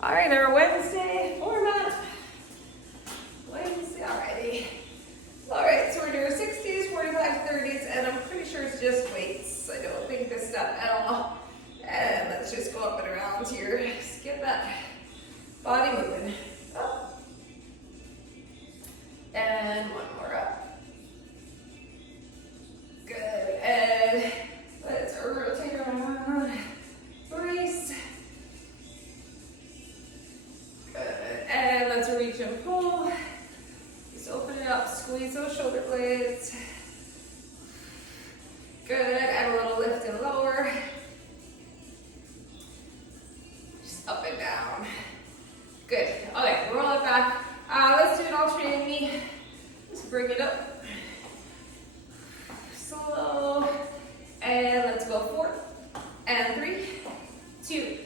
All right, our Wednesday format. Wednesday, alrighty. All right, so we're doing 60s, 45s, 30s, and I'm pretty sure it's just weights. I don't think this stuff at all. And let's just go up and around here. Just get that body moving. Up. And one more up. Good. And let's rotate around. Brace. Good. And let's reach and pull. Just open it up. Squeeze those shoulder blades. Good. And a little lift and lower. Just up and down. Good. Okay, roll it back. Let's do an alternating knee. Just bring it up. Slow. And let's go 4 and 3, 2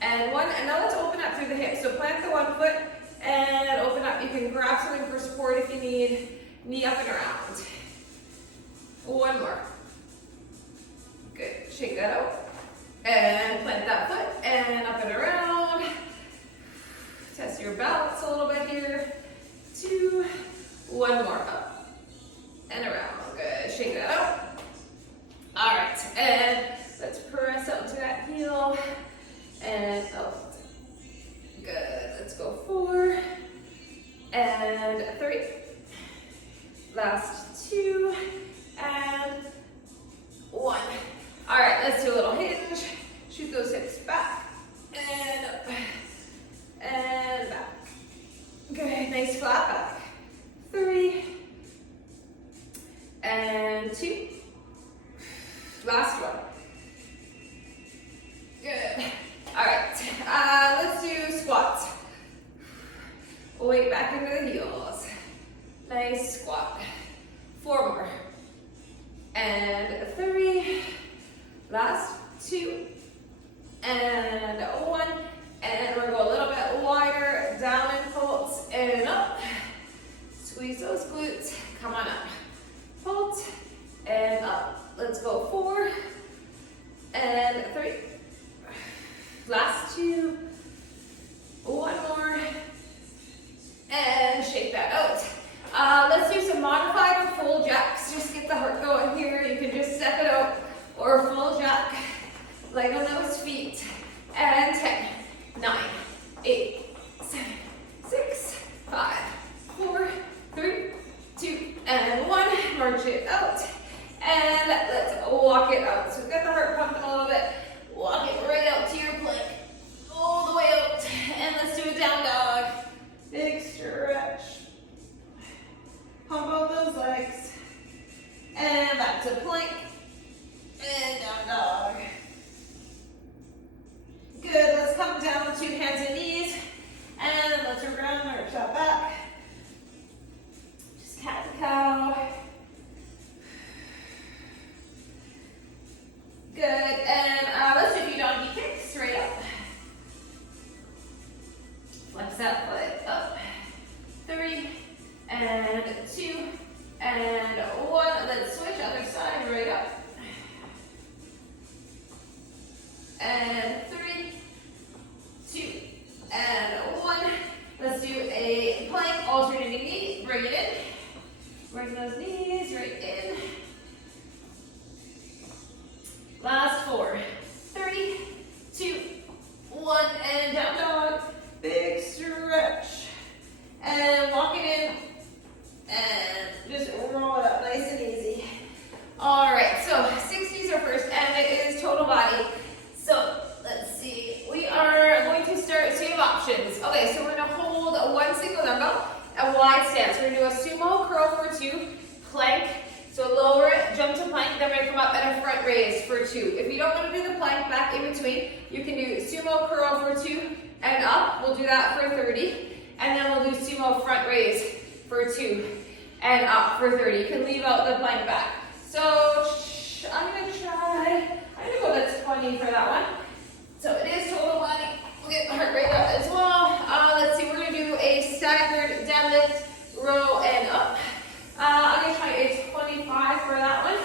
and 1. And now let's open up through the hips. So plant the one foot and open up. You can grab something for support if you need. Knee up and around. One more. Good. Shake that out. And plant that foot and up and around. Test your balance a little bit here. 2, 1 more up and around. Good. Shake that out. All right, and let's press out to that heel and out. Good. Let's go 4 and 3. Last 2 and 1. All right, let's do a little hinge. Shoot those hips back and up and back. Good. Nice flat back. 3 and 2. Last one. Good. All right. Let's do squats. Weight back into the heels. Nice squat. 4 more. And 3. Last 2. And 1. And we're going to go a little bit wider. Down and pulse. And up. Squeeze those glutes. Come on up. Pulse. And up. Let's go 4 and 3. Last 2. 1 more. And shake that out. Let's do some modified or full jacks. Just get the heart going here. You can just step it out or full jack. Light on those feet. And 10, 9, 8, 7, 6, 5, 4, 3, 2, and 1. March it out. And let's walk it out. So get the heart pumping a little bit. Walk it right out to your plank. All the way out. And let's do a down dog. Big stretch. Pump out those legs. And back to plank. And down dog. Good. Let's come down, 2 hands and knees. And then let's ground or shot back. Just cat to cow. Good, and let's do a few donkey kicks, straight up. Flex that foot up. 3, and 2, and 1. Let's switch, other side, right up. And 3, 2, and 1. Let's do a plank, alternating knee. Bring it in. Bring those knees right in. Last 4, 3, 2, 1, and down dog. Big stretch. And walk it in. And just roll it up nice and easy. All right, so 60s are first, and it is total body. So let's see. We are going to start, so you have options. Okay, so we're going to hold 1 single dumbbell, a wide stance. We're going to do a sumo curl for 2, plank. So lower it, jump to plank, then we're gonna come up and a front raise for 2. If you don't want to do the plank back in between, you can do sumo curl for 2 and up. We'll do that for 30. And then we'll do sumo front raise for 2 and up for 30. You can leave out the plank back. So I'm gonna go to 20 for that one. So it is total body. We'll get the heart rate up as well. Let's see, we're gonna do a staggered deadlift, row and up. I'm going to try a 25 for that one.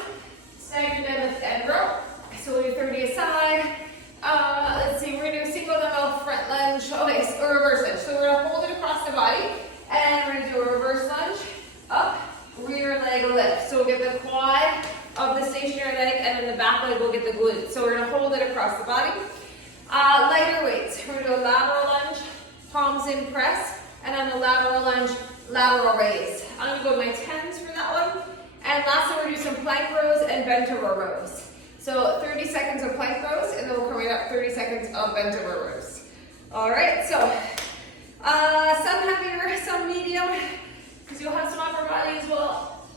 Staggered deadlift and row. So we'll do 30 aside. Let's see, we're going to do a single dumbbell front lunge lunge. Okay, so reverse lunge. So we're gonna hold it across the body, and we're gonna do a reverse lunge, up, rear leg lift. So we'll get the quad of the stationary leg, and then the back leg will get the glute. So we're gonna hold it across the body. Lighter weights. We're gonna do a lateral lunge, palms in press, and then a lateral lunge, lateral raise. I'm gonna go to my 10s for that one. And lastly, we're gonna do some plank rows and bent over rows. So 30 seconds of plank rows, and then we'll come right up 30 seconds of bent over rows. All right, so some heavier, some medium, because you'll have some upper body as well.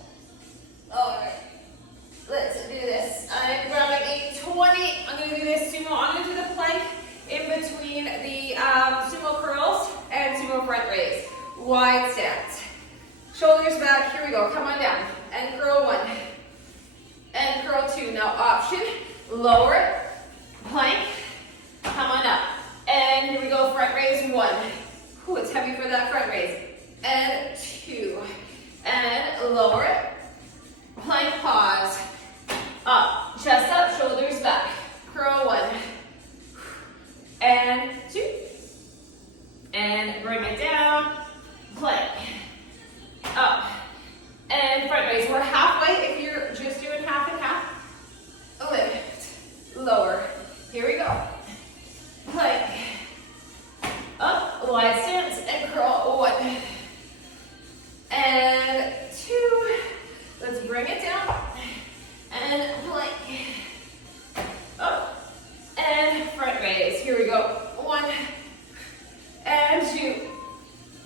All right, let's do this. I'm grabbing a 20. I'm gonna do this sumo. I'm gonna do the plank in between the sumo curls and sumo front raise. Wide stance. Shoulders back, here we go, come on down. And curl 1, and curl 2. Now option, lower it, plank, come on up. And here we go, front raise 1. Ooh, it's heavy for that front raise. And 2, and lower it, plank, pause, up, chest up, shoulders back, curl 1, and 2, and bring it down, plank, up, and front raise. We're halfway if you're just doing half and half. Lift, lower, here we go, plank, up, wide stance, and curl 1, and 2, let's bring it down, and plank, up, and front raise, here we go, 1, and 2,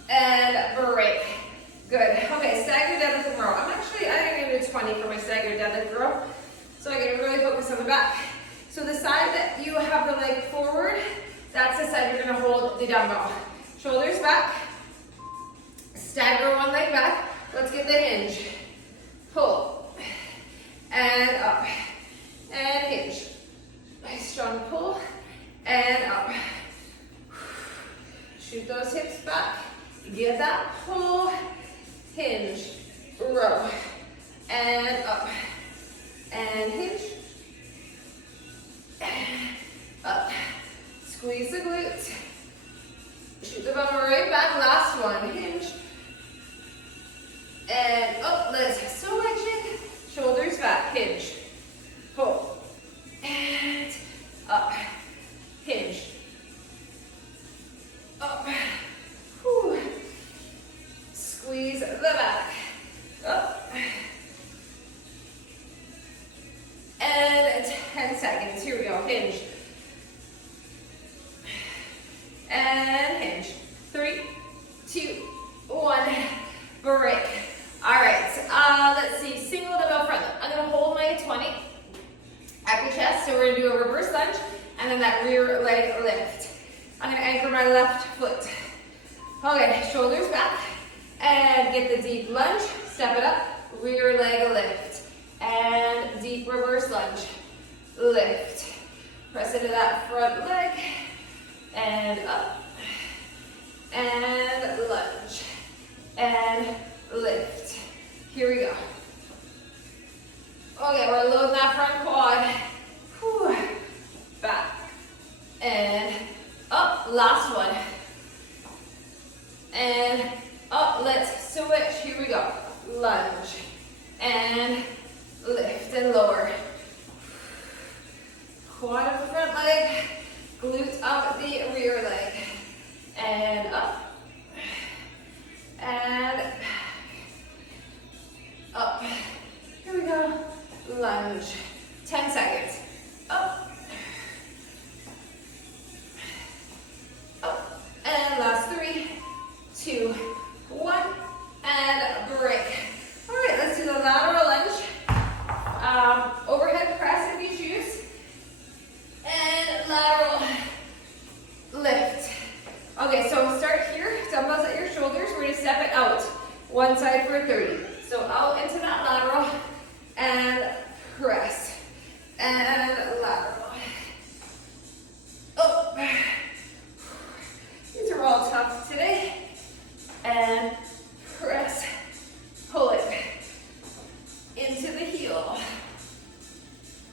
and break. Good. Okay, staggered deadlift row. I think I'm going to do 20 for my staggered deadlift row, so I can really focus on the back. So the side that you have the leg forward, that's the side you're going to hold the dumbbell. Shoulders back, stagger one leg back. Let's get the hinge. Pull, and up, and hinge. Nice strong pull, and up. Shoot those hips back. Get that pull. Hinge, row, and up, and hinge, up, squeeze the glutes, shoot the bum right back, last one, hinge, and up, let's so much in, shoulders back, hinge, pull, and up, hinge, up, whew. Squeeze the back, up, and 10 seconds, here we go, hinge, and hinge, 3, 2, 1, break. All right, let's see, single dumbbell front lift. I'm gonna hold my 20 at the chest, so we're gonna do a reverse lunge, and then that rear leg lift. I'm gonna anchor my left foot. Okay, shoulders back, and get the deep lunge, step it up, rear leg lift, and deep reverse lunge, lift. Press into that front leg, and up, and lunge, and lift. Here we go. Okay, we're loading that front quad. Whew. Back, and up, last one. And up, let's switch, here we go. Lunge, and lift, and lower. Quad up the front leg, glute up the rear leg. And up, and up. Here we go, lunge. 10 seconds. Up, up, and last 3, 2, 1, and break. All right, let's do the lateral lunge. Overhead press if you choose. And lateral lift. Okay, so start here, dumbbells at your shoulders. We're gonna step it out. One side for 30. So out into that lateral, and press, and lateral. Up. These are all tough today. And press, pull it into the heel,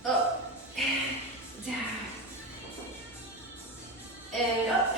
up, down, and up,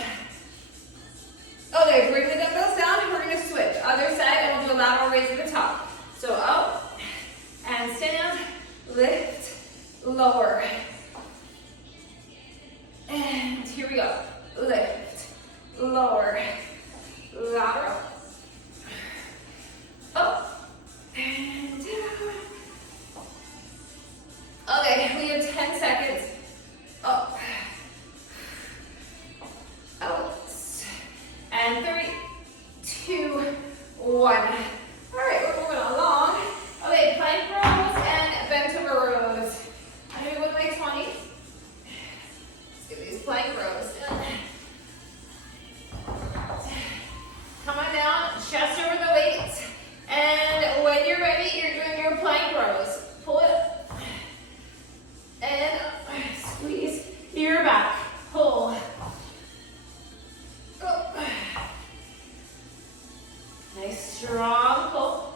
strong pull.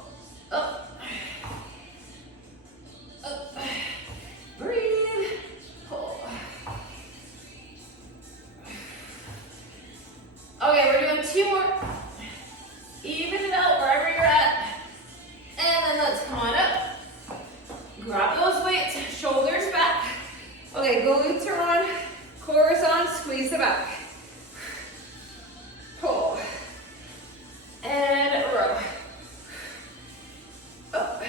Up. Up. Breathe. Pull. Okay, we're doing 2 more. Even it out wherever you're at. And then let's come on up. Grab those weights, shoulders back. Okay, glutes are on, core is on, squeeze the back. Pull. And row. Up.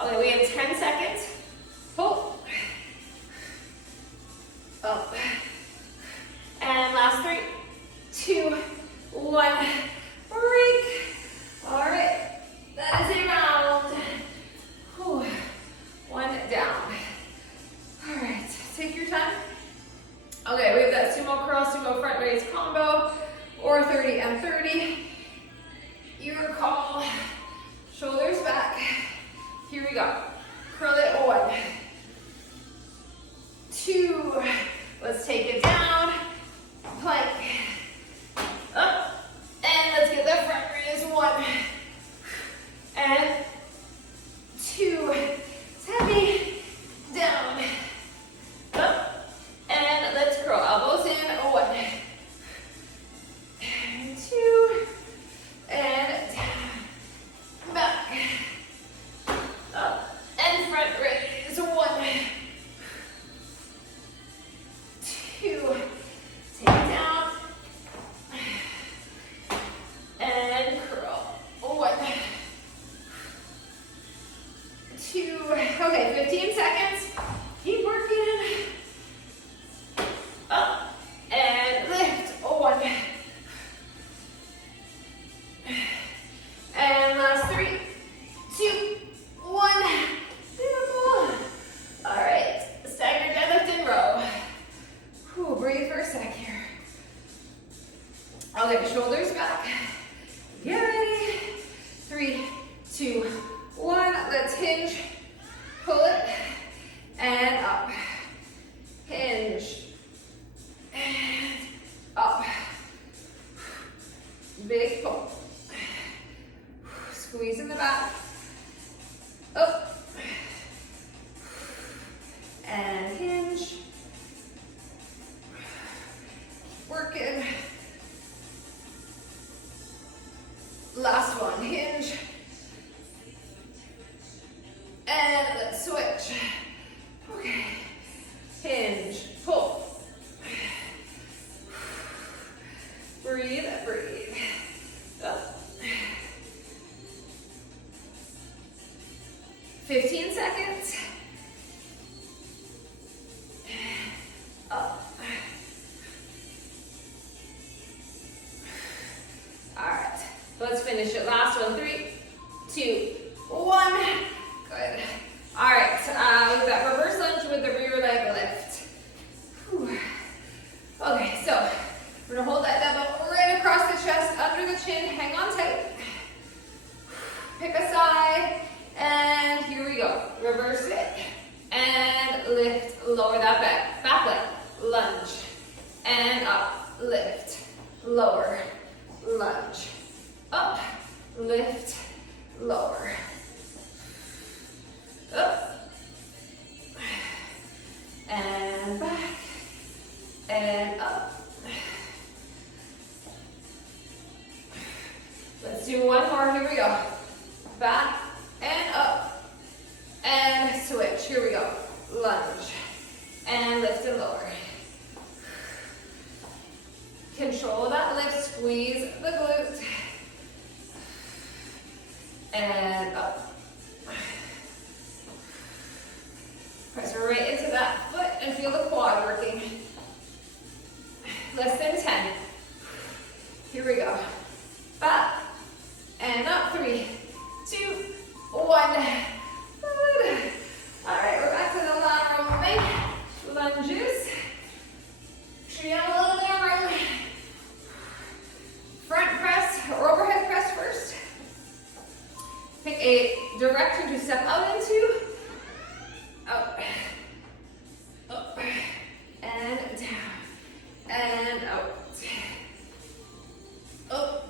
Okay, we have 10 seconds. Pull. Up. And last 3, 2, 1. Break. All right, that is a round. Whew. 1 down. All right, take your time. Okay, we have that sumo curl, sumo front raise combo, or 30 and 30. Your call. Shoulders back. Here we go. Curl it. 1, 2. Let's take it down. Plank. Up. And let's get that front raise. 1 and 2. It's heavy. Down. Up. And let's curl. Elbows in. 1 and 2. And down. Back. Up. And front raise. 1, 2. Take it down. And curl. 1, 2. Okay, 15 seconds. Keep working. Up and lift. 1. And last 3, 2, 1. Beautiful. All right, staggered deadlift in row. Whew, breathe for a sec here. Okay, shoulders back. Get ready. 3, 2, 1. Let's hinge. Pull it. And up. Hinge. And up. Big pull. Squeeze in the back. Up. And hinge. Working. Last one, hinge. And let's switch. Okay. Hinge, pull. Breathe, breathe. Up. 15 seconds. Up. All right, let's finish it. Last one, 3, 2, 1. Good. All right, we've got reverse lunge with the rear leg lift. Whew. Okay, so we're gonna hold that dumbbell right across the chest, under the chin, hang on tight. Pick a side, and here we go. Reverse it, and lift, lower that back leg, lunge, and up, lift, lower, lunge, up, lift, lower, up, and back, and up. Let's do one more, here we go. Back, and up, and switch, here we go. Lunge, and lift and lower. Control that lift, squeeze the glute, and up. Press right into that foot and feel the quad working. Less than 10. Here we go. Back, and up, 3, 2, 1. Good. All right, we're back to the lateral movement. Lunges. Triangle there, room. Front press or overhead press first. Pick a direction to step out into. Up, up, and down, and out, up,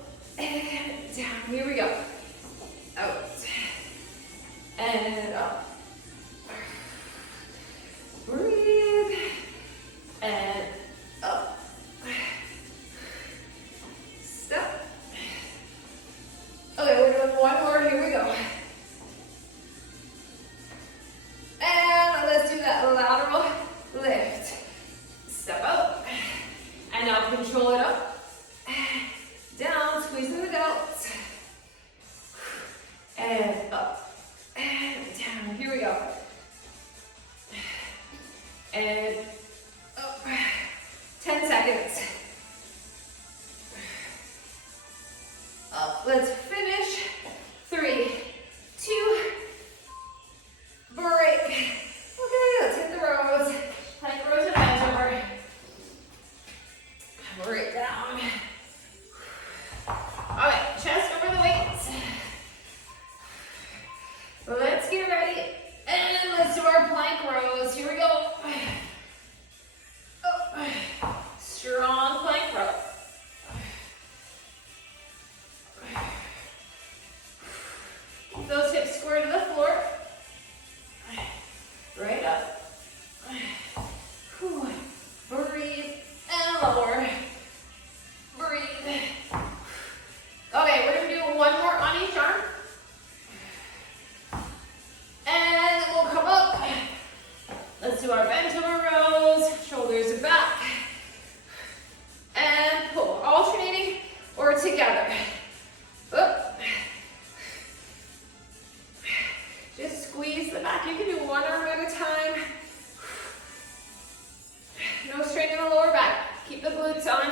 And now control it up, down, squeezing the delts, and up, and down. Here we go. And up. 10 seconds. Up. Let's finish. 3, 2, break. Okay, let's hit the rows. Plank rows and bend over. Right down. All right, chest over the weights. Let's get ready. And let's do our plank rows. Here we go. Strong plank row. Keep those hips square to the floor. Right up. Breathe and lower. Breathe. Okay, we're going to do one more on each arm. And then we'll come up. Let's do our bent over rows. Shoulders are back. And pull. Alternating or together. Up. Just squeeze the back. You can do one arm at a time. No strain in the lower back. Keep the glutes on.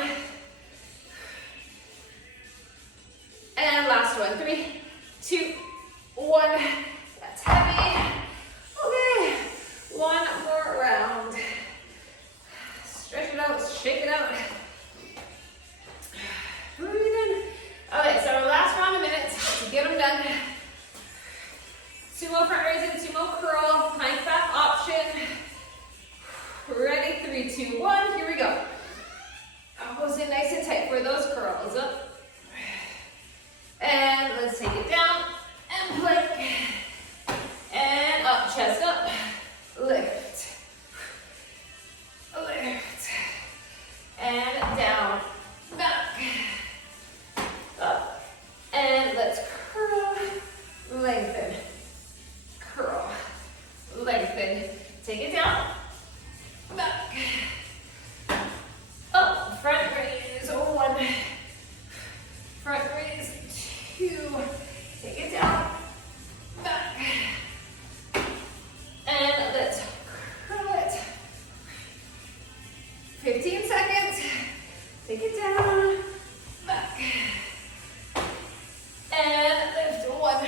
And last one. 3, 2, 1. That's heavy. Okay. One more round. Stretch it out. Shake it out. Breathe in. Okay, so our last round of minutes to get them done. Sumo front raise and sumo curl. Plank back option. Ready? 3, 2, 1. Here we go. Elbows in nice and tight for those curls. Up. And let's take it down. And plank. And up. Chest up. Lift. Lift. And down. Back. Up. And let's curl. Lengthen. Curl. Lengthen. Take it down. Back. Up. Front raise. 1. Front raise. 2. Take it down. Back. And let's curl it. 15 seconds. Take it down. Back. And lift. 1,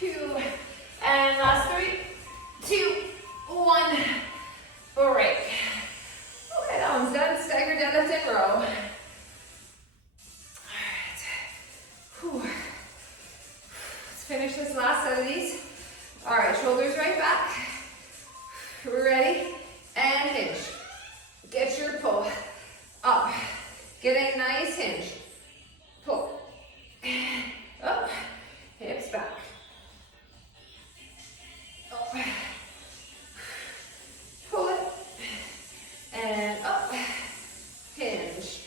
2. And last 3, 2, 1. Break. Okay, that one's done. Stagger deadlift and row. All right. Whew. Let's finish this last set of these. All right, shoulders right back. We're ready. And hinge. Get your pull. Up. Get a nice hinge. Pull. Up. Hips back. Up. Pull it. And up. Hinge.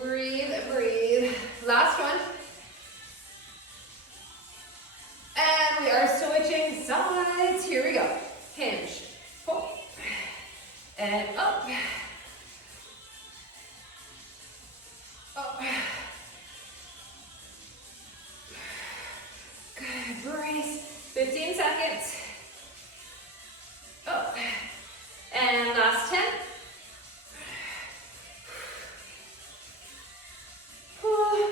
Breathe, breathe. Last one. And we are switching sides. Here we go. Hinge. Pull. And up. Up. Good. Brace. 15 seconds. Up. And last 10. Pull.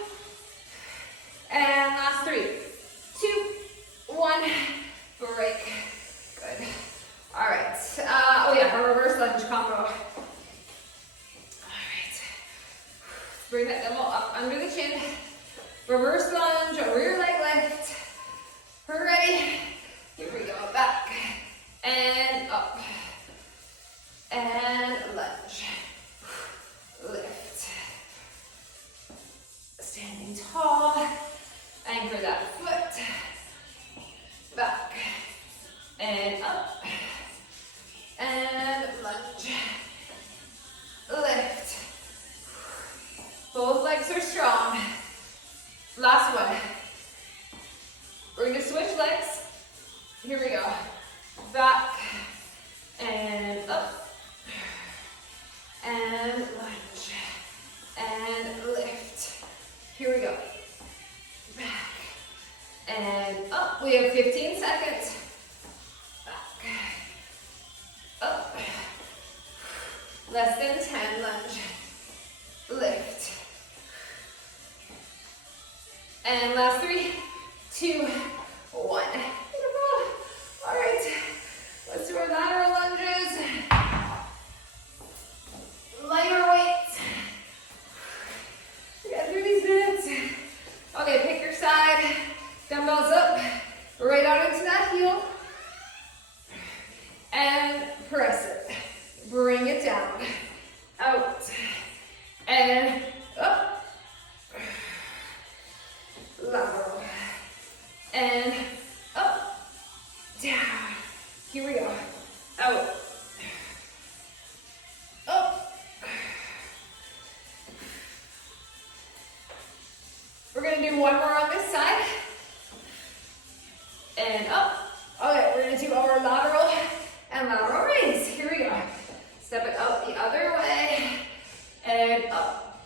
And last 3, 2, 1. Break. Good. All right. Oh yeah, our reverse lunge combo. All right. Bring that dumbbell up under the chin. Reverse lunge, rear leg lift. Ready? Here we go. Back and up and lunge. Lift. Standing tall. Anchor that foot. Back and up and lunge. Lift. Both legs are strong. Last one. We're going to switch legs. Here we go. back, and up, and lunge, and lift. Here we go. Back, and up. We have 15 seconds. Back, up. Less than 10, lunge, lift. And last 3, 2, 1. Beautiful. All right, let's do our lateral lunges. Lighter weights. We gotta do these minutes. Okay, pick your side. Dumbbells up, right out into that heel. And press it. Bring it down. Out. And up. Lateral. And up. Down. Here we go. Out. Up. We're going to do one more on this side. And up. Okay, we're going to do our lateral and lateral raise. Here we go. Step it out the other way. And up.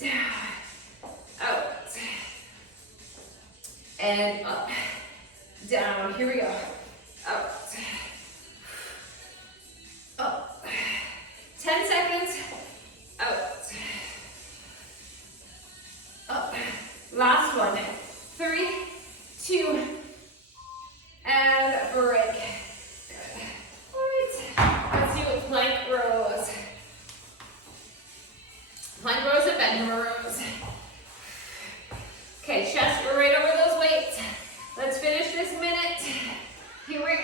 Down. Out. And up. Down. Here we go. Out. Up. 10 seconds. Out. Up. Last one. 3, 2, and break. Good. All right. Let's do plank rows. Plank rows and bend rows. Okay, chest right over those weights. Let's finish this minute. Here we go.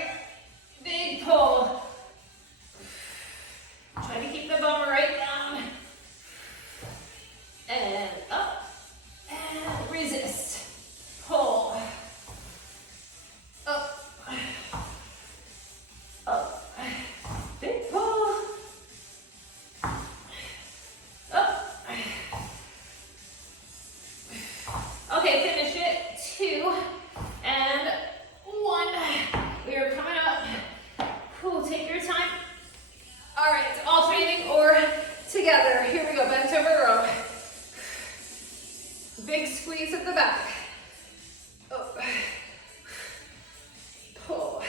Big pull. Try to keep the bum right down. And up. And resist. Pull. Up. Up. Big pull. Up. Okay, finish it. 2 and 1. We are coming up. Cool, take your time. All right, alternating or together. Here we go, bent over row. Big squeeze at the back. Up. Pull.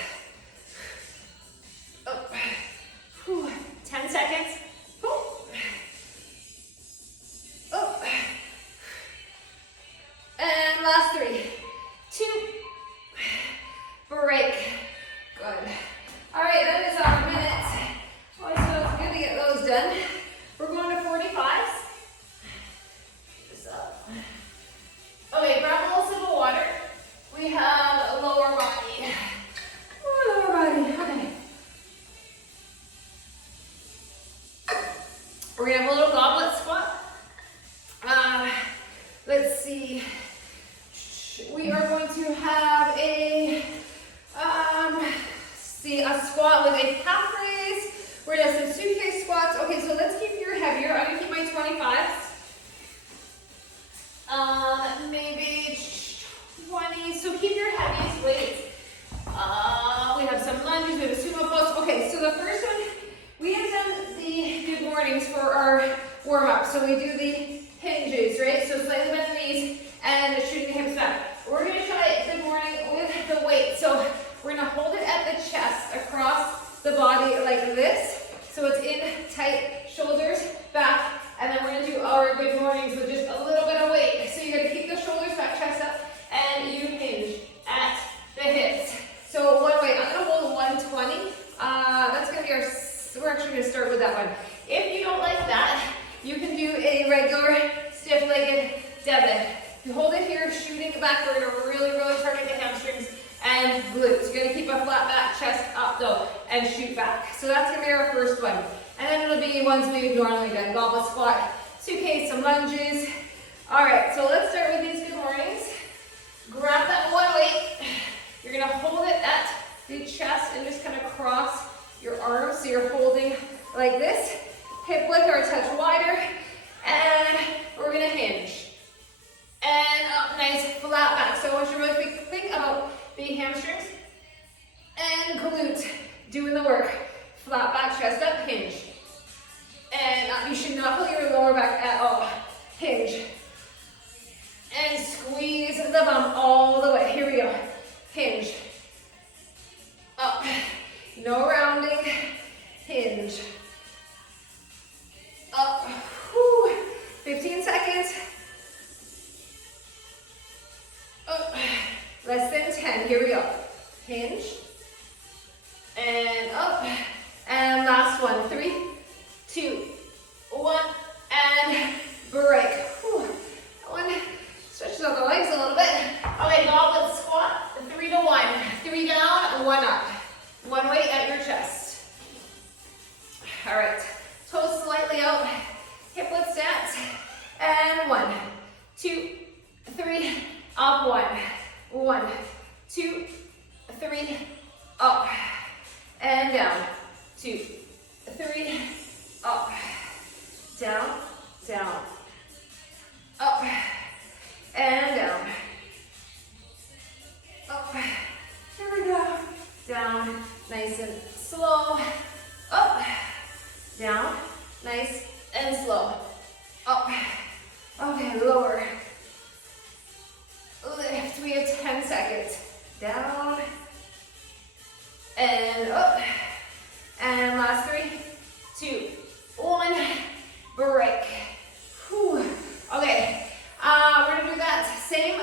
Up. 10 seconds. Pull. Up. And last 3, 2, break. Good. All right, that is our minute. Oh, so it's good to get those done. We're going to 45s. This up. Okay, grab a little sip of water. We have a lower body. Lower body, okay. We're gonna have a little goblet squat. Let's see. We are going to have a squat with a calf raise. We're gonna have some suitcase squats. Okay, so let's keep your heavier. I'm gonna keep my 25s. Maybe 20. So keep your heaviest weights. We have some lunges. We have a sumo pose. Okay, so the first one, we have done the good mornings for our warm up. So we do the hinges, right? So slightly bend the knees and shooting the hips back. We're gonna try good morning with the weight. So we're gonna hold it at the chest across the body like this. So it's in tight, shoulders back, and then we're gonna do our good mornings with just a little bit of weight. So you gotta keep the shoulders back, chest up, and you hinge at the hips. So one way, I'm gonna hold 120. That's gonna be we're actually gonna start with that one. If you don't like that, you can do a regular stiff-legged deadlift. You hold it here, shooting back. We're gonna really, really target the hamstrings and glutes. You're gonna keep a flat back, chest up though, and shoot back. So that's gonna be our first one. And then it'll be ones we've normally done. Goblet squat, suitcase, some lunges. All right, so let's start with these good mornings. Grab that one weight. You're gonna hold it at the chest and just kind of cross your arms. So you're holding like this. Hip width or a touch wider. And we're gonna hinge. And up, nice flat back. So I want you to really think about the hamstrings and glute doing the work. Flat back, chest up, hinge. And you should not feel your lower back at all. Hinge. And squeeze the bum all the way. Here we go. Hinge. Up. No rounding. Hinge. Up. Whew. 15 seconds. Up. Less than 10. Here we go. Hinge. And up. And last one. 3, 2, 1. And break. Whew. That one stretches out the legs a little bit. Okay, goblet squat. 3 to 1. 3 down, 1 up. One weight at your chest. All right. Toes slightly out. Hip width stance. And 1, 2, 3. Up 1. 1, 2, 3. Up. And down. 2, 3. Up. Down. Down. Up. And down. Up. Here we go. Down. Nice and slow. Up. Down. Nice and slow. Up. Okay, lower. Lift. We have 10 seconds. Down. And up. And last 3, 2, 1. Break. Whew. Okay. We're going to do that same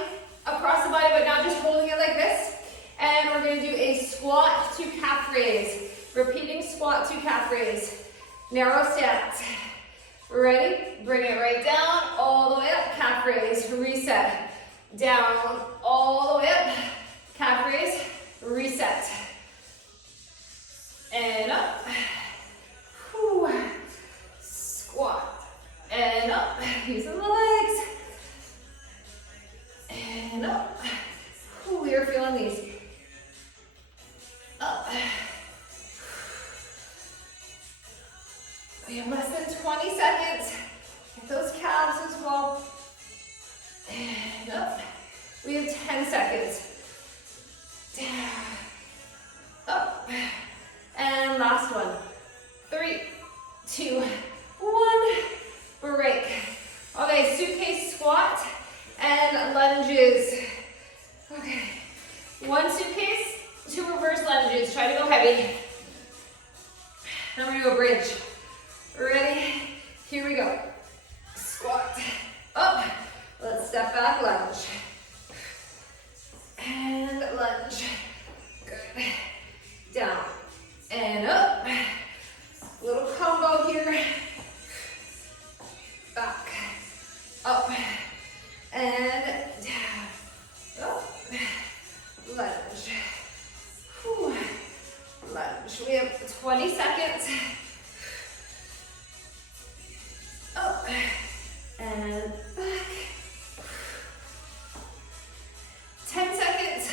across the body, but not just holding it like this. And we're going to do a squat to calf raise. Repeating squat to calf raise. Narrow stance. Ready? Bring it right down, all the way up. Calf raise. Reset. Down, all the way up. Calf raise. Reset. And up. Whew. Squat. And up. Using the legs. And up. Whew, we are feeling these. Up. We have less than 20 seconds. Get those calves as well. And up. We have 10 seconds. Down. Up. And last one. 3, 2, 1. Break. Okay, suitcase squat and lunges. Okay. 1 suitcase, 2 reverse lunges. Try to go heavy. Now we're gonna go bridge. Ready? Here we go. Squat. Up. Let's step back, lunge. And lunge. Good. Down. And up. Little combo here. Back. Up. And down. Up. Lunge. Whew. Lunge. We have 20 seconds. Up. And back. 10 seconds.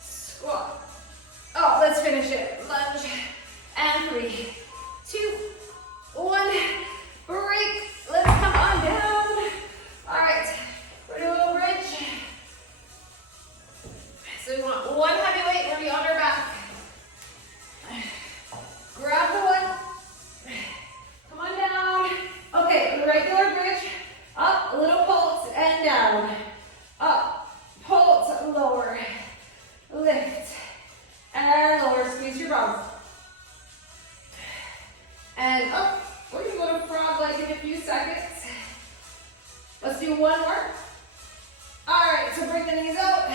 Squat. Oh, let's finish it. Lunge. And 3, 2, 1. Break. Let's come on down. All right. We're doing a little bridge. So we want 1 heavy weight. We're going to be on our back. Grab the one. Come on down. Okay, regular bridge. Up, a little pulse, and down. Up, pulse, lower. Lift. And lower. Squeeze your bum. And up. We're going to go to frog leg in a few seconds. Let's do 1 more. All right, so bring the knees out.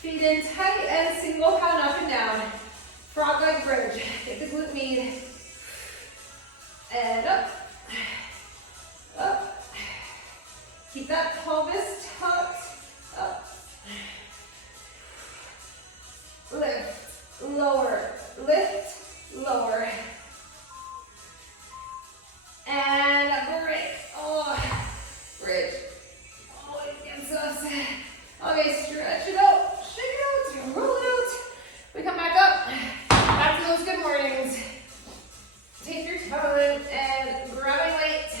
Feet in tight and single pound up and down. Frog leg bridge. Get the glute med. And up. Up. Keep that pelvis tucked. Up. Lift. Lower. Lift. Lower. And break. Oh, bridge. Oh, it gets us. Okay, stretch it out. Shake it out. Roll it out. We come back up. Back to those good mornings. Take your time and grab a weight.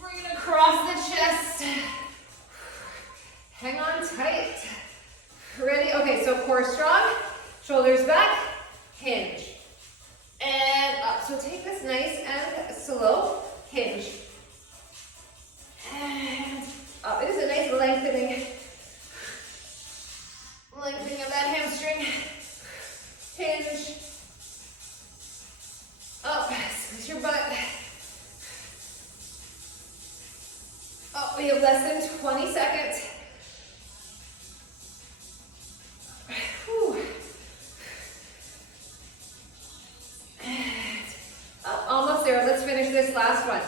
Bring it across the chest. Hang on tight. Ready? Okay, so core strong. Shoulders back, hinge. And up. So take this nice and slow. Hinge. And up. It is a nice lengthening. Lengthening of that hamstring. Hinge. Up. Squeeze your butt. Up. We have less than 20 seconds. Whew. And up. Almost there. Let's finish this last one.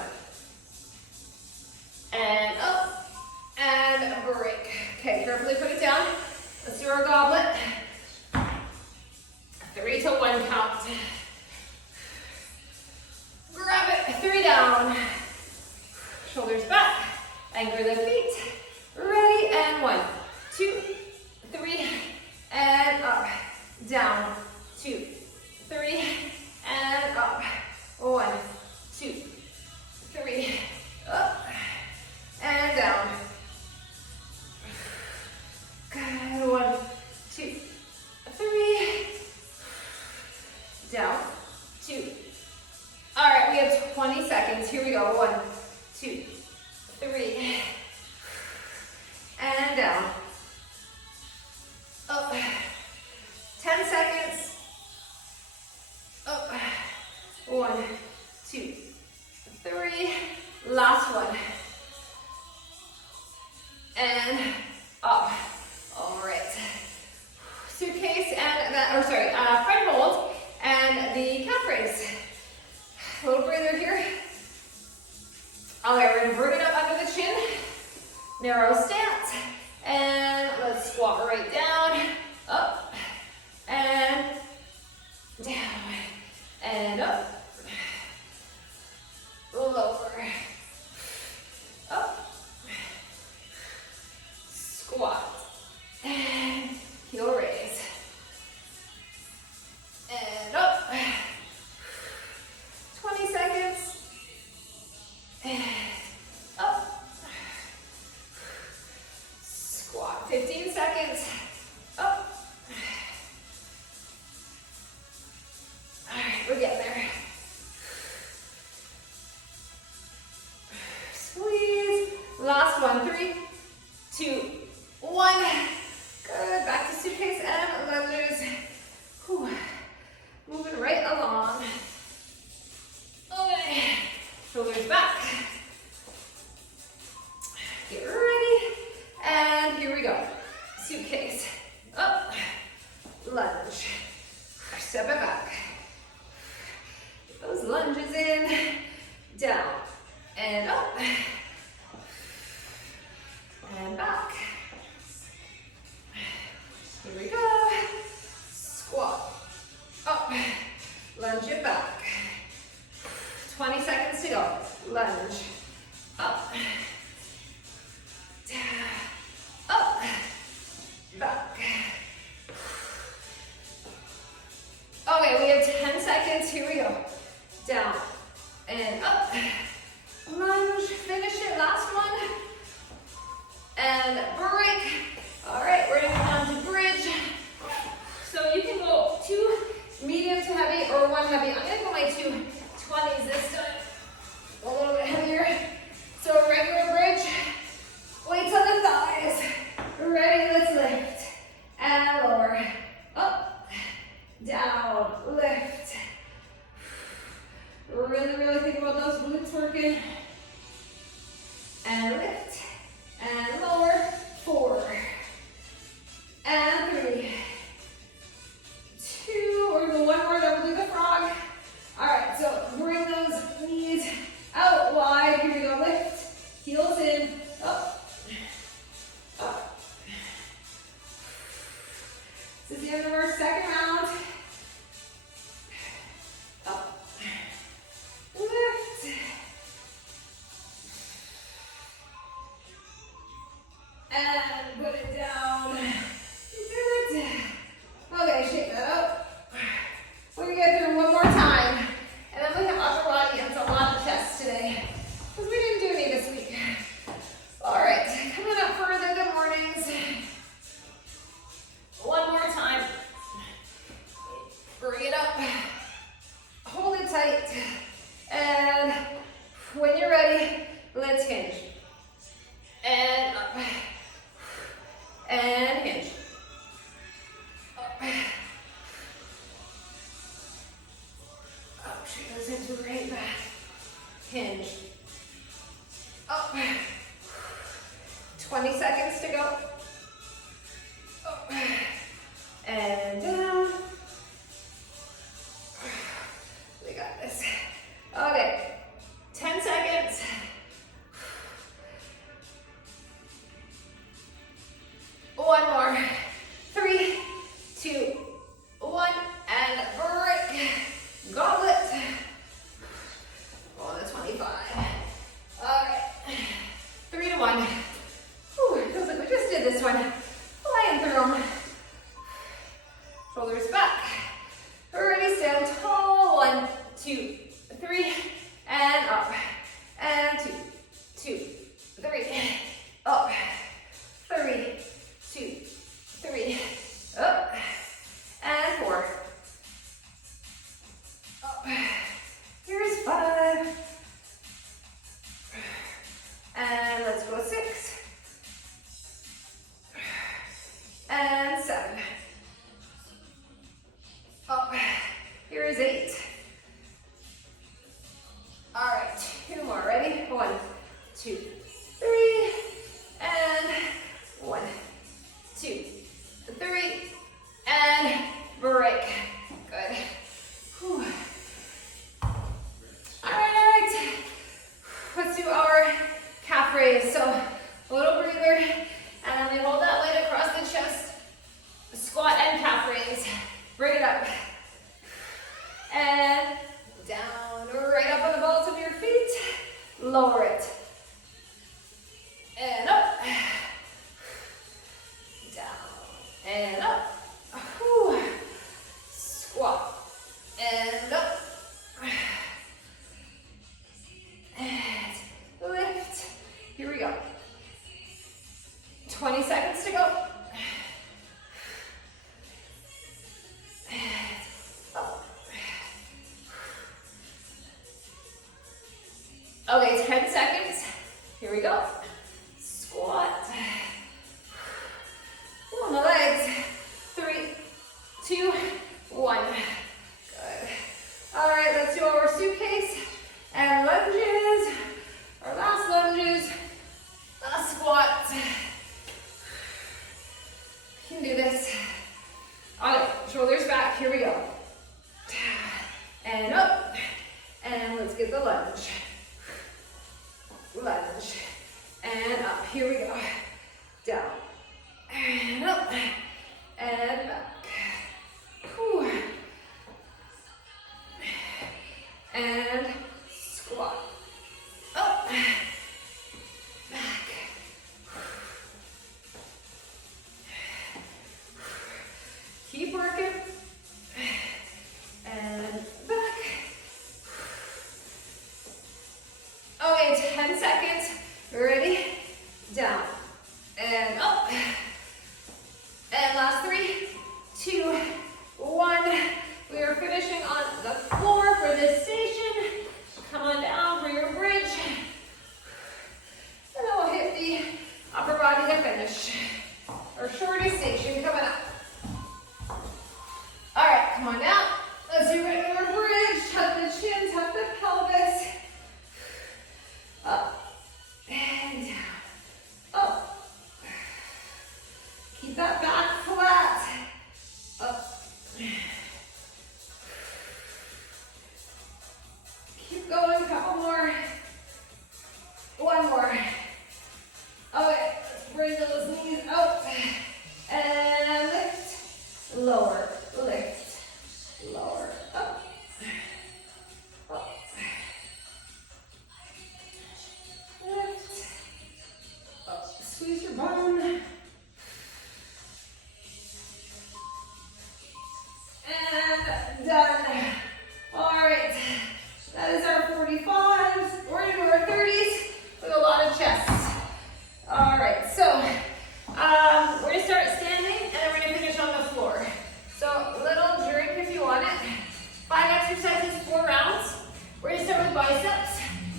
And up. And break. Okay, carefully put it down. Let's do our goblet. 3 to 1 count. Grab it. 3 down. Shoulders back. Anchor the feet. Ready, and 1, 2, 3, and up. Down. 2, 3, and up. 1, 2, 3, up, and down. Good. 1, 2, 3, down. 2. All right, we have 20 seconds. Here we go. 1, 2, 3, and down. Up. 10 seconds. Up. 1, 2, 3. Last one. And up. All right. Suitcase and that, or sorry, front hold and the calf raise. A little breather here. All right, we're gonna bring it up under the chin. Narrow stance. And let's squat right down. Up. And down. And up. Lower. Up. Squat. And heel raise. And up. 20 seconds. And up. Squat. 15 seconds. Up. All right, we're getting there. Squeeze. Last one. 3, 2, 1. Good. Back to suitcase and lunges. Whew. Moving right along. Okay. Shoulders back. Get ready. And here we go. Suitcase. Up. Lunge. Step it back. Get those lunges in. Down. And up. And back. Here we go. Squat. Up. Lunge it back. 20 seconds to go. Lunge. Up. Down. Up. Back. Okay, we have 10 seconds. Here we go. Down. And up. Lunge. Finish it. Last one. And break. All right, we're gonna come on to bridge. So you can go 2 medium to heavy or 1 heavy. I'm gonna go my 2 20s this time. A little bit heavier. So regular bridge. Weights on the thighs. Ready, let's lift. And lower. Up. Down. Lift. Really, really think about those glutes working. And lift. And lower. 4. And 3. 2. Or go 1 more, then we'll do the frog. hinge. Up. 20 seconds to go. Up. And down. We got this. Okay, 10 seconds. One more. 3, 2, 1, and break. Goblet. On the 25. Okay. 3 to 1. Whew, feels like we just did this one. Flying through them. Shoulders back. Ready, stand tall. 1, 2, 3, and up. And 2, 2, 3, up. 3, 2, 3, up. And 4. Up. Here's 5. And let's go 6. And 7. Up. Here is 8. All right, 2 more. Ready? 1, 2, 3. And 1, 2, 3. And break. Good. Whew. All right. Let's do our calf raise. So a little breather, and then we hold that weight across the chest. Squat and calf raise. Bring it up. And down, right up on the balls of your feet. Lower it. And up. Down. And up. Whew. Squat. And up. And lift. Here we go. 20 seconds to go. And up. Okay, 10 seconds. Here we go. Squat. On the legs. 3, 2, 1. Good. All right, let's do our suitcase and lunges. Our last lunges. Last squat. You can do this. All right, shoulders back. Here we go. And up. And let's get the lunge. Lunge. And up. Here we go. Down. And up. And back. Whew. And squat. Up. Back. Keep working. And back. Okay, 10 seconds. Ready? Down. And up. And last 3, 2, 1. We are finishing on the floor for this station. Come on down for your bridge. And then we'll hit the upper body to finish. Our shortest station coming up. All right, come on down. Let's do regular bridge. Tuck the chin, tuck the pelvis. Up and down. Up. Keep that back flat. Up. Keep going, couple more. One more. Okay, let's bring those knees out. And lift, lower, lift, lower, up, up. Lift, up, squeeze your bum. And done. All right, that is our 45s. We're gonna do our 30s with a lot of chests. All right, so we're gonna start standing and then we're gonna finish on the floor. So little drink if you want it. 5 exercises, 4 rounds. We're gonna start with biceps,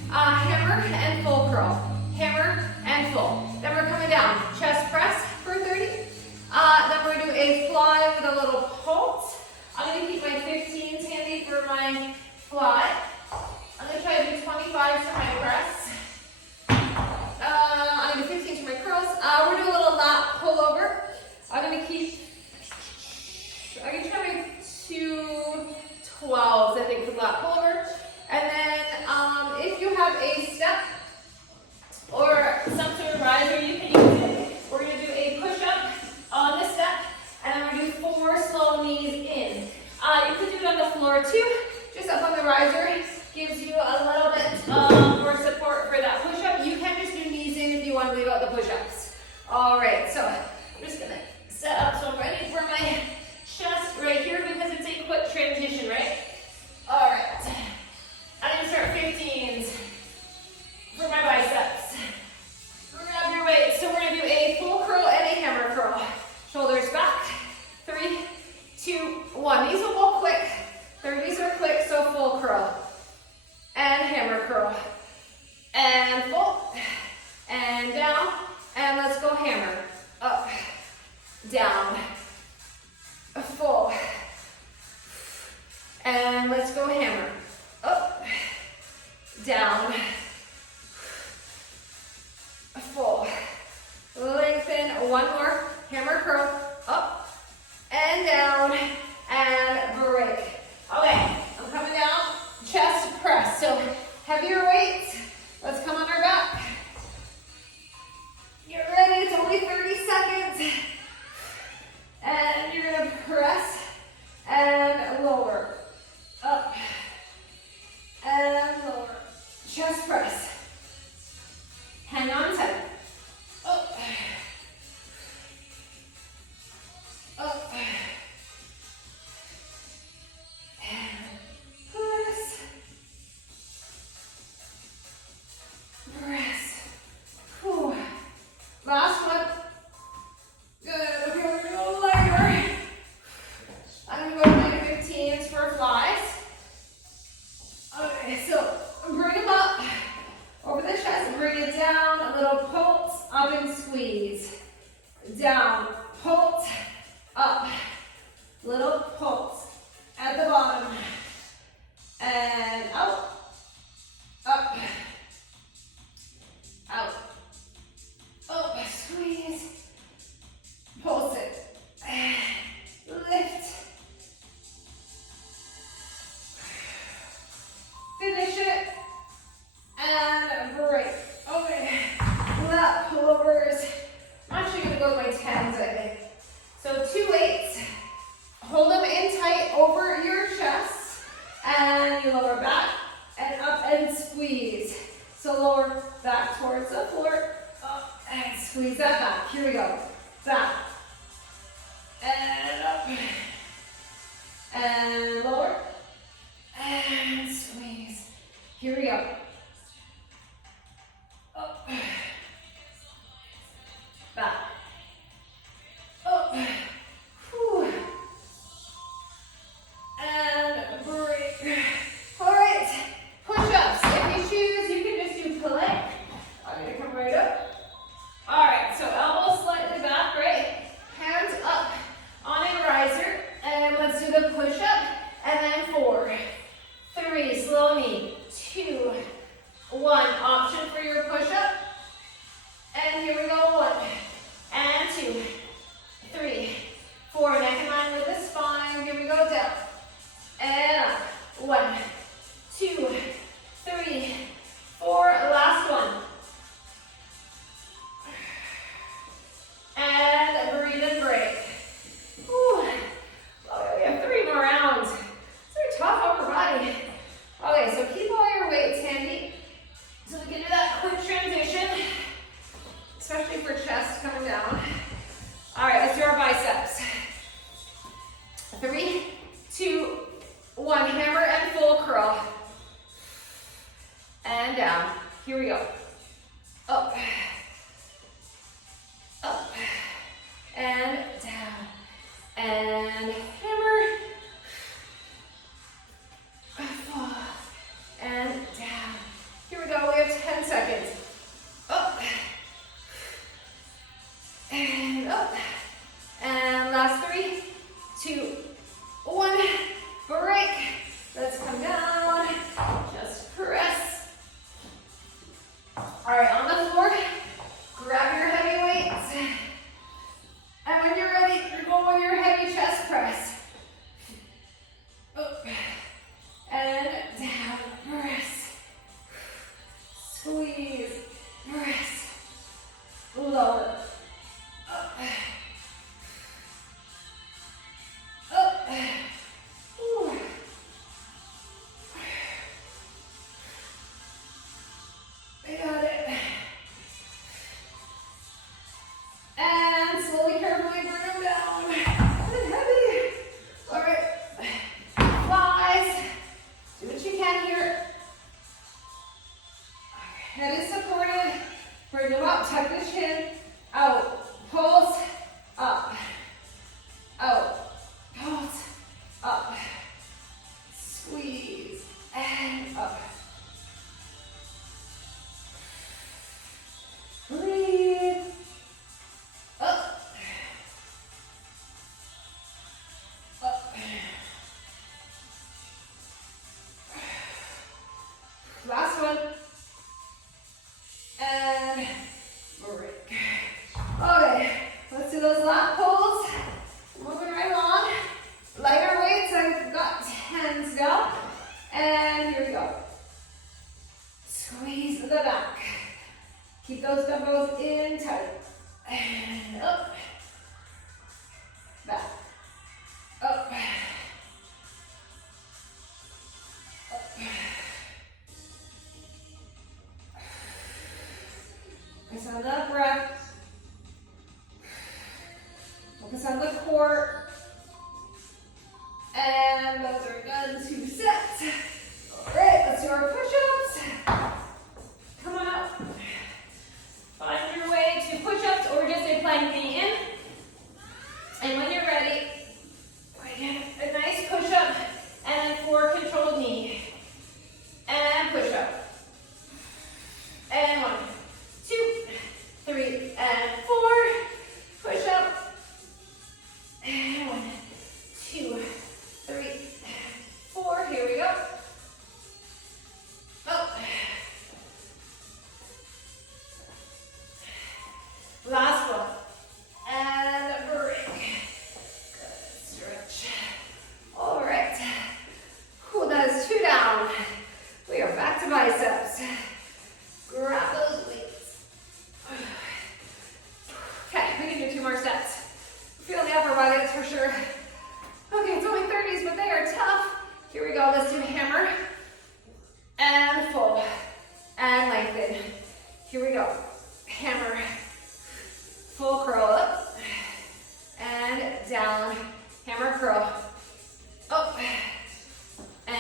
hammer and full curl. Hammer and full. Then we're coming down, chest press for 30. Then we're gonna do a fly with a little pulse. I'm gonna keep my 15s handy for my fly. I'm gonna try to do 25 flat pull-over. And then if you have a step or some sort of riser, you can use it. We're going to do a push-up on the step, and then we're going to do 4 slow knees in. You could do it on the floor too, just up on the riser. Gives you a little bit more support for that push-up. You can just do knees in if you want to leave out the push-ups. All right, so I'm just going to set up so I'm ready for my chest right here because it's a quick transition, right? All right. I'm going to start 15s for my biceps. Grab your weights. So we're going to do a full curl and a hammer curl. Shoulders back. 3, 2, 1. These will go quick. These are quick, so full curl. And hammer curl. And full. And down. And let's go hammer. Up. Down. Full. And let's go hammer. Up. Down. Full. Lengthen. One more. Hammer curl. Up. And down. And break. Okay. I'm coming down. Chest press. So heavier weights. Let's come on our back. Get ready. It's only 30 seconds. And you're going to press and lower. Up. And lower. Chest press. Hang on tight. Up. Up. And press. Press. Whew. Last one. Good. Okay, we're going to go lighter. I'm going to go to my 15s for flies. Okay, so bring them up over the chest, bring it down, a little pulse, up and squeeze. Down, pulse, up, little pulse at the bottom. And out, up, out, up, squeeze, pulse it, lift. Finish it, and break. Okay, lat pullovers. I'm actually going to go to my 10s, I think. So 2 weights, hold them in tight over your chest, and you lower back, and up and squeeze. So lower back towards the floor, up, and squeeze that back. Here we go. Back, and up, and lower, and squeeze. Here we go. Up. Back. Up. Whew. And break. All right. Push-ups. If you choose, you can just do plank. I'm going to come right up. All right. So elbows slightly back, right? Hands up on a riser. And let's do the push-up. And then 4, 3, slow knee, 2, 1. Option for your push-up. And here we go. 1, and 2, 3, 4. Neck in line with the spine. Here we go. Down. And up. 1, 2, 3, 4. Last one. And breathe and break. Whew. Okay, we have 3 more rounds. These are tough upper body. Okay, so keep all your weights handy so we can do that quick transition, especially for chest coming down. All right, let's do our biceps. 3, 2, 1. Hammer and full curl. And down. Here we go. Up. Up. And down. And hammer. And down. Here we go. We have 10 seconds. Up. And up. And last 3, 2, 1. Break. Let's come down. Just press. All right, on the floor, grab your heavy weights. And when you're ready, you're going with your heavy chest press.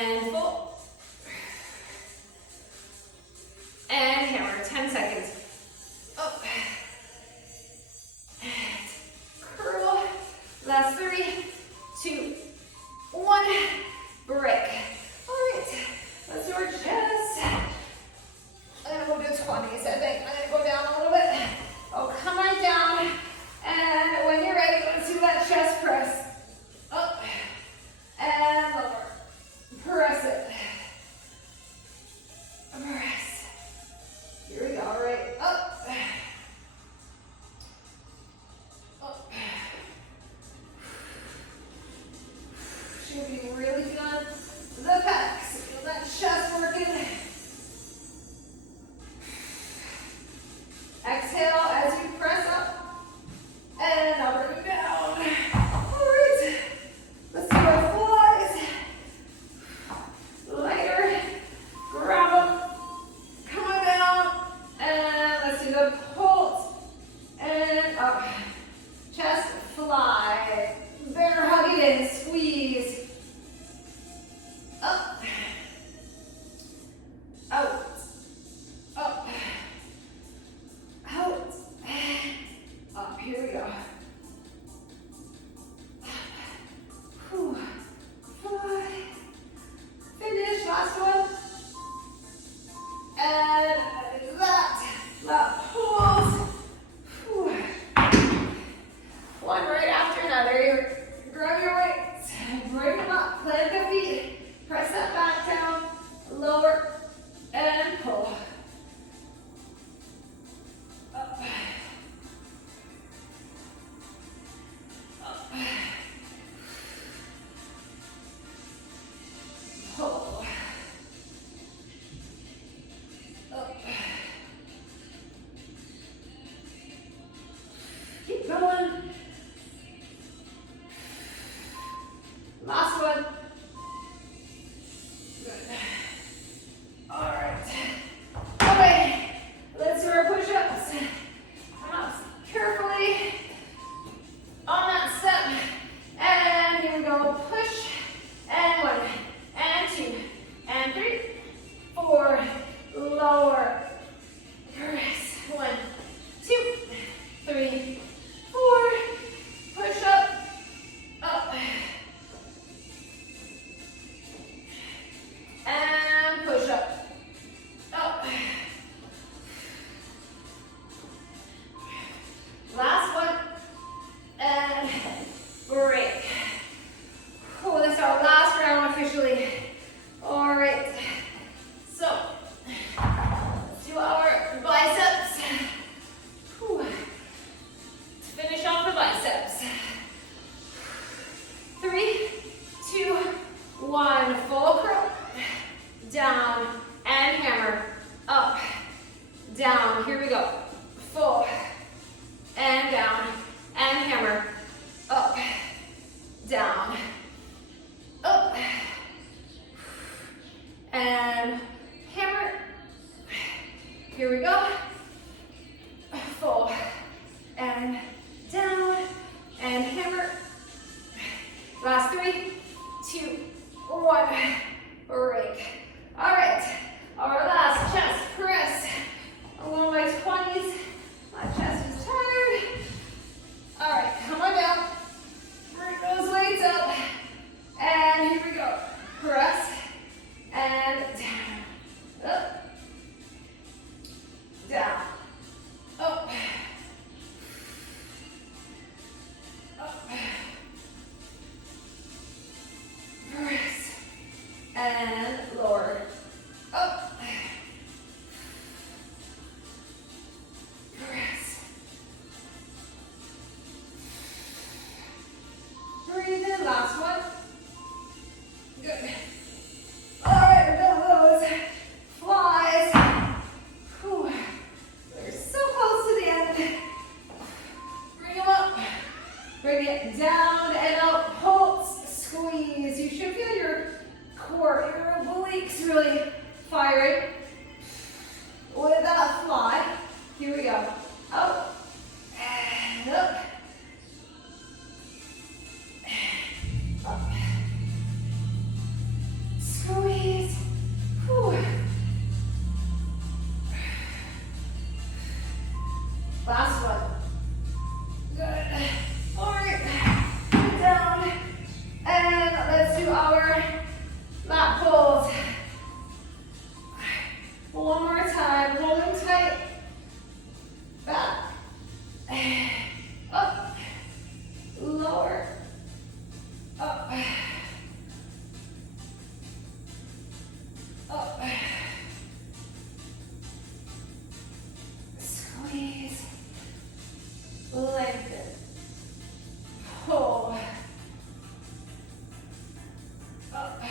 and full. And hammer, 10 seconds. Up. And curl. Last 3, 2, 1. Break. All right, let's do our chest. I'm gonna go do 20s, I think. I'm gonna go down a little bit. Oh, come on down. And when you're ready, let's do that chest press. Up and lower. Press it. Press. Here we go. All right. Up. Up. Should be really good. The backs. Feel that chest working. Exhale as you press up and up and down. All right. Let's do our flies. Lighter. Grab them. Come on down. And let's do the pulse. And up. Chest fly. Bear hug it in. Squeeze. Up. Out. Up. Out. Up. Here we go. Whew. Fly. Finish. Last one. And that. That pulls. Whew. One right after another. Grab your weights. Bring them up. Plant the feet. Press that back down. Lower. And pull. Up. Up. Pull. Up. Keep going. Last one. Good. All right. Okay. Let's do our push-ups. Come up carefully on that step. And here we go. Push. And 1. And 2. And 3. 4. Lower. Press. 1, 2, 3, 4. Push up. Up. And push up. Up. Last one. And break. Oh, this is our last round officially. All right. So, let's do our biceps. Whew. Let's finish off the biceps. 3, 2, 1. Full curl. Down and hammer. Up. Down. Here we go. Full. And down. And hammer. Up. Down. Up. And hammer. Here we go. Full. And down. And hammer. Last 3, 2, 1. Break. All right. Our last chest press. I'm on my 20s. My chest is tired. All right. Come on down. Bring those weights up. And here we go. Press. And down. Up. Down. Up. Up. Press. And lower. Up. Press. Breathe in. Last one. Good. All right, we're done with those flies. Whew. We're so close to the end. Bring them up. Bring it down and up. Pulse. Squeeze. You should feel your core, your obliques really firing with that fly. Here we go. Up and up. Up. Squeeze. do our lat pulls. One more time, holding tight. Back. Up. Lower. Up. Up. Squeeze. Lengthen. Pull. Up.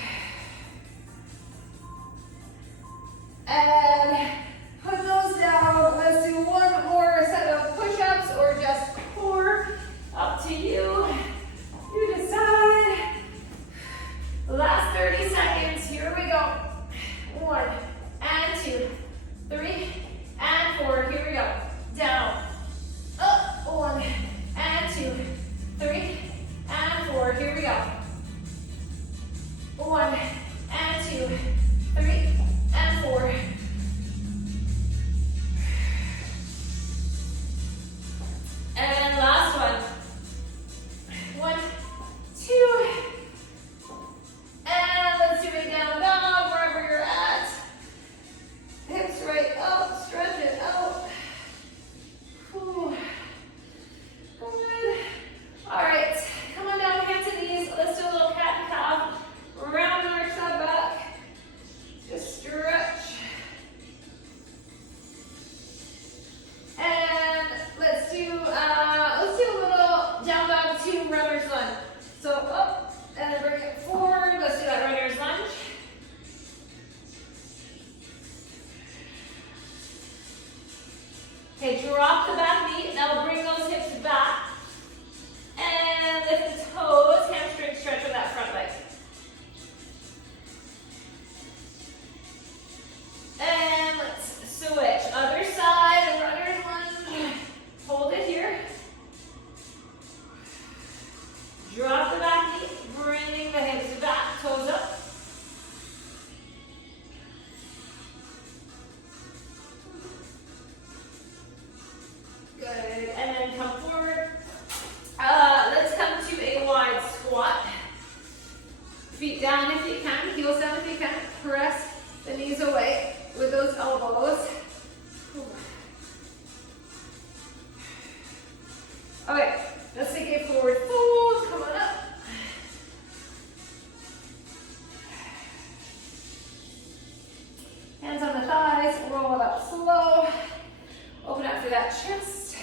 And put those down. Let's do one more set of push-ups or just core. Up to you. You decide. Last 30 seconds. Here we go. 1 and 2, 3 and 4. Here we go. Down. Up. 1 and 2, 3 and 4. Here we go. 1 and 2, 3 and 4. And last one. 1, 2. And let's do it down dog, wherever you're at. Hips right up, stretch it out. Whew. Good. All right, come on down, hands and knees. Let's do a little cat and cow. Round our side back. Just stretch. And let's do a little down dog to runner's lunge. So up and then bring it forward. Let's do that runner's lunge. Okay, drop the back knee. Now bring those hips back. And lift the toes, hamstring stretch with that front leg. And let's switch. Other side, runner's lunge. Hold it here. Drop the back knee, bring the hips back, toes up. Good, and then come forward. Let's come to a wide squat. Feet down if you can, heels down if you can. Press the knees away with those elbows. Okay, let's take a forward fold. Come on up. Hands on the thighs, roll it up slow. Open up through that chest.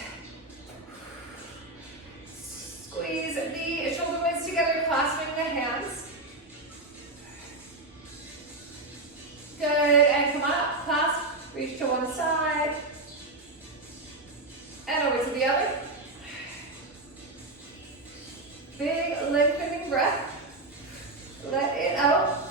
Squeeze the shoulder blades together, clasping the hands. Good, and come on up, clasp, reach to one side. And over to the other. Big lengthening breath. Let it out.